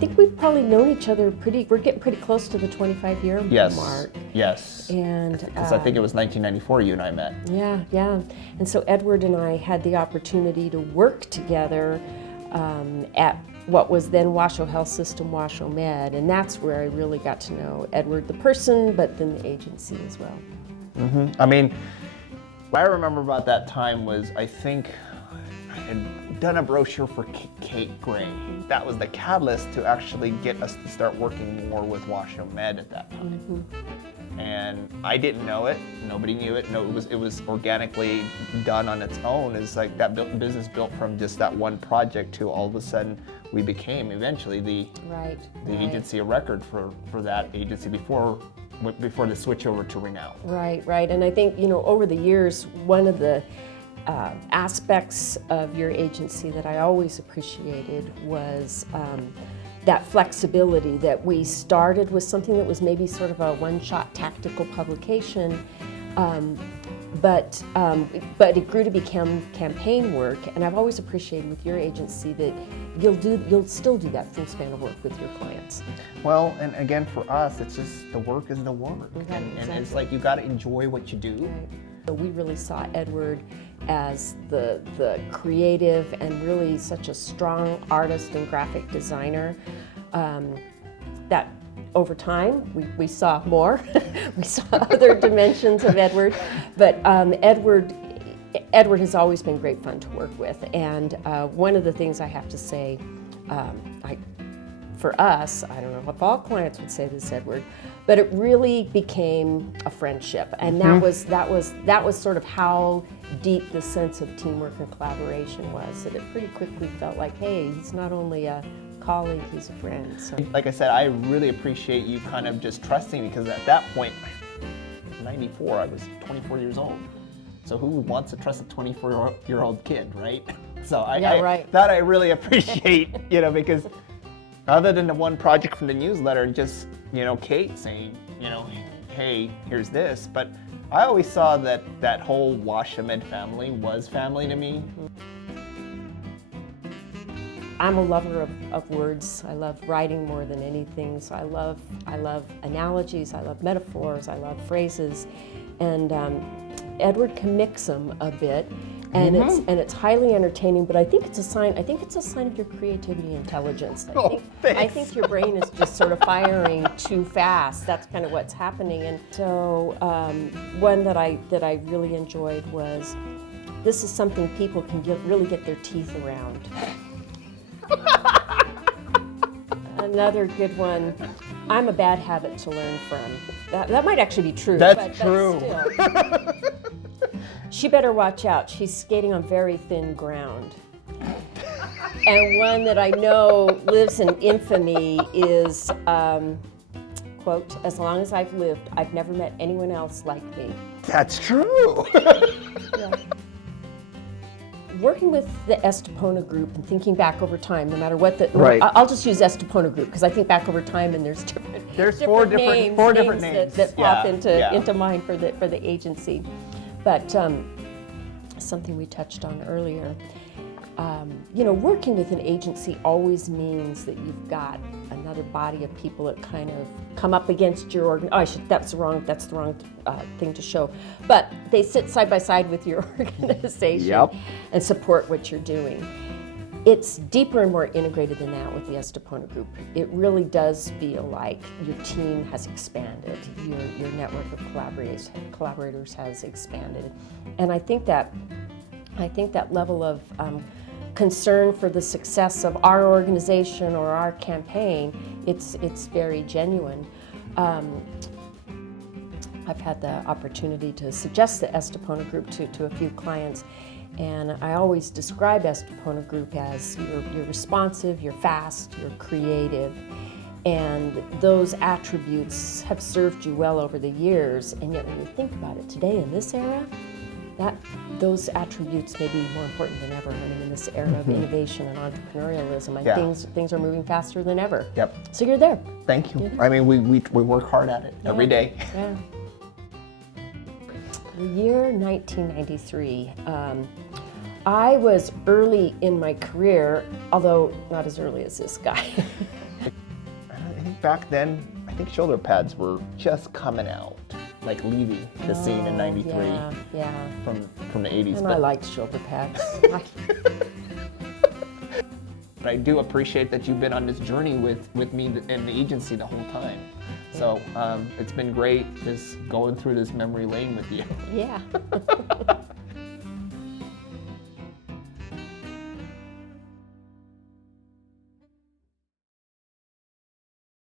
think we've probably known each other we're getting pretty close to the 25-year mark. Yes. And Because I think it was 1994 you and I met. Yeah. And so Edward and I had the opportunity to work together at what was then Washoe Health System, Washoe Med, and that's where I really got to know Edward the person, but then the agency as well. I mean, what I remember about that time was I think I had done a brochure for Kate Gray. That was the catalyst to actually get us to start working more with Washoe Med at that time. And I didn't know it. Nobody knew it. No, it was organically done on its own. It's like that business built from just that one project to all of a sudden we became eventually the agency of record for that agency before the switch over to Renown. Right. And I think, over the years, one of the aspects of your agency that I always appreciated was that flexibility, that we started with something that was maybe sort of a one-shot tactical publication, but it grew to become campaign work. And I've always appreciated with your agency that you'll still do that full span of work with your clients. Well, and again, for us, it's just the work is the work, and it's like you got to enjoy what you do. Right. So we really saw Edward as the creative and really such a strong artist and graphic designer that over time we saw more. We saw other dimensions of Edward, but Edward has always been great fun to work with. And one of the things I have to say, for us, I don't know if all clients would say this, Edward, but it really became a friendship, and that was sort of how deep the sense of teamwork and collaboration was. That it pretty quickly felt like, hey, he's not only a colleague, he's a friend. So. Like I said, I really appreciate you kind of just trusting me, because at that point, 94, I was 24 years old. So who wants to trust a 24-year-old kid, right? So that I really appreciate, because other than the one project from the newsletter and just, Kate saying, hey, here's this. But I always saw that whole Washoe Med family was family to me. I'm a lover of words. I love writing more than anything. So I love analogies, I love metaphors, I love phrases. And Edward can mix them a bit. And it's highly entertaining, but I think it's a sign of your creativity and intelligence. I think your brain is just sort of firing too fast. That's kind of what's happening. And so one that I really enjoyed was, this is something people can really get their teeth around. Another good one, I'm a bad habit to learn from. That might actually be true. That's true. But still. She better watch out. She's skating on very thin ground. And one that I know lives in infamy is, quote, "As long as I've lived, I've never met anyone else like me." That's true. Yeah. Working with the Estepona Group and thinking back over time, no matter what I'll just use Estepona Group because I think back over time and there's four different names that pop into mind for the agency. But something we touched on earlier, working with an agency always means that you've got another body of people that kind of come up against your that's the wrong thing to show. But they sit side by side with your organization and support what you're doing. It's deeper and more integrated than that with the Estepona Group. It really does feel like your team has expanded, your network of collaborators has expanded. And I think that level of concern for the success of our organization or our campaign, it's very genuine. I've had the opportunity to suggest the Estepona Group to a few clients. And I always describe Estepona Group as you're responsive, you're fast, you're creative, and those attributes have served you well over the years. And yet when you think about it today in this era, those attributes may be more important than ever. I mean, in this era of innovation and entrepreneurialism, things are moving faster than ever. Yep. So you're there. Thank you. I mean, we work hard at it every day. Yeah. The year 1993. I was early in my career, although not as early as this guy. back then, I think shoulder pads were just coming out, like leaving the scene in '93 from the '80s. And I liked shoulder pads. But I do appreciate that you've been on this journey with me and the agency the whole time. So it's been great just going through this memory lane with you. Yeah.